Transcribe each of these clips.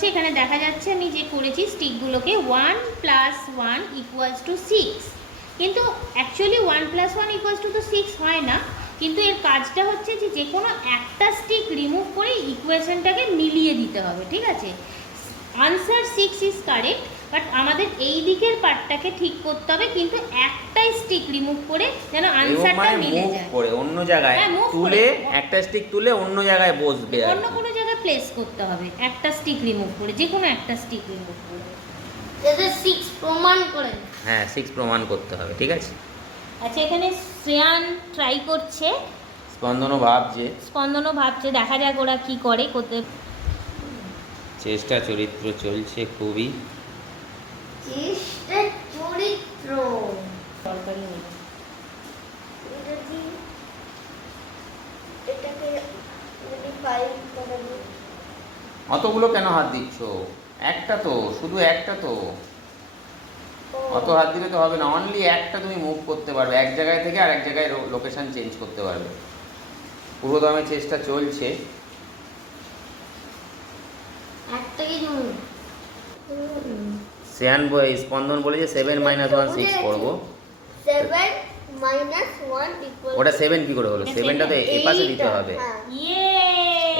হচ্ছে এখানে দেখা যাচ্ছে আমি যে করেছি স্টিকগুলোকে 1 + 1 = 6, কিন্তু অ্যাকচুয়ালি 1 + 1 = 6 হয় না, কিন্তু এর কাজটা হচ্ছে যে কোনো একটা স্টিক রিমুভ করে ইকুয়েশনটাকে মিলিয়ে দিতে হবে, ঠিক আছে। আনসার 6 ইজ কারেক্ট, বাট আমাদের এই দিকের পার্টটাকে ঠিক করতে হবে, কিন্তু একটা স্টিক রিমুভ করে যেন আনসারটা মিলে যায়। করে অন্য জায়গায় তুলে একটা স্টিক তুলে অন্য জায়গায় বসবে, অন্য কোনো জায়গায় প্লেস করতে হবে, একটা স্টিক রিমুভ করে, যে কোনো একটা স্টিক রিমুভ করে। এটা 6 প্রমাণ করে। হ্যাঁ 6 প্রমাণ করতে হবে, ঠিক আছে। আচ্ছা, এখানে শ্রেয়ান ট্রাই করছে, স্পন্দনও ভাবছে, দেখা যাক ওরা কি করে করতে। চেষ্টা চরিত্র চলছে খুবই। চেষ্টা চরিত্র তরকারি নেই। এটাকে যদি ফাইল করে দিই। অতগুলো কেন হাত দিচ্ছ? একটা তো, শুধু একটা তো, অত হাত দিলে তো হবে না। অনলি একটা তুমি মুভ করতে পারবে, এক জায়গায় থেকে আরেক জায়গায় লোকেশন চেঞ্জ করতে পারবে। পুরোদমে চেষ্টা চলছে। একটা কি তুমি স্পন্দন বলে যে 7 - 1 6 করব। 7 - 1 = ওটা 7 কি করে হলো? 7টা তো এই পাশে দিতে হবে। ইয়ে,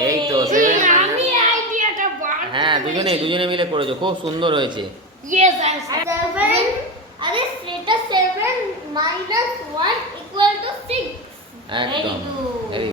এই তো 7 আমি আইডিয়াটা হ্যাঁ, দুজনে মিলে করেছো, খুব সুন্দর হয়েছে। ইয়েস, 7 আরে সেটা 7 - 1 = 6। একদম। Very good.